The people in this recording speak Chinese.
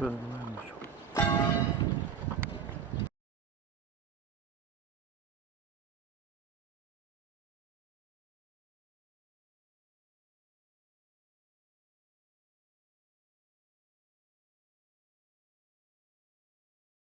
嗯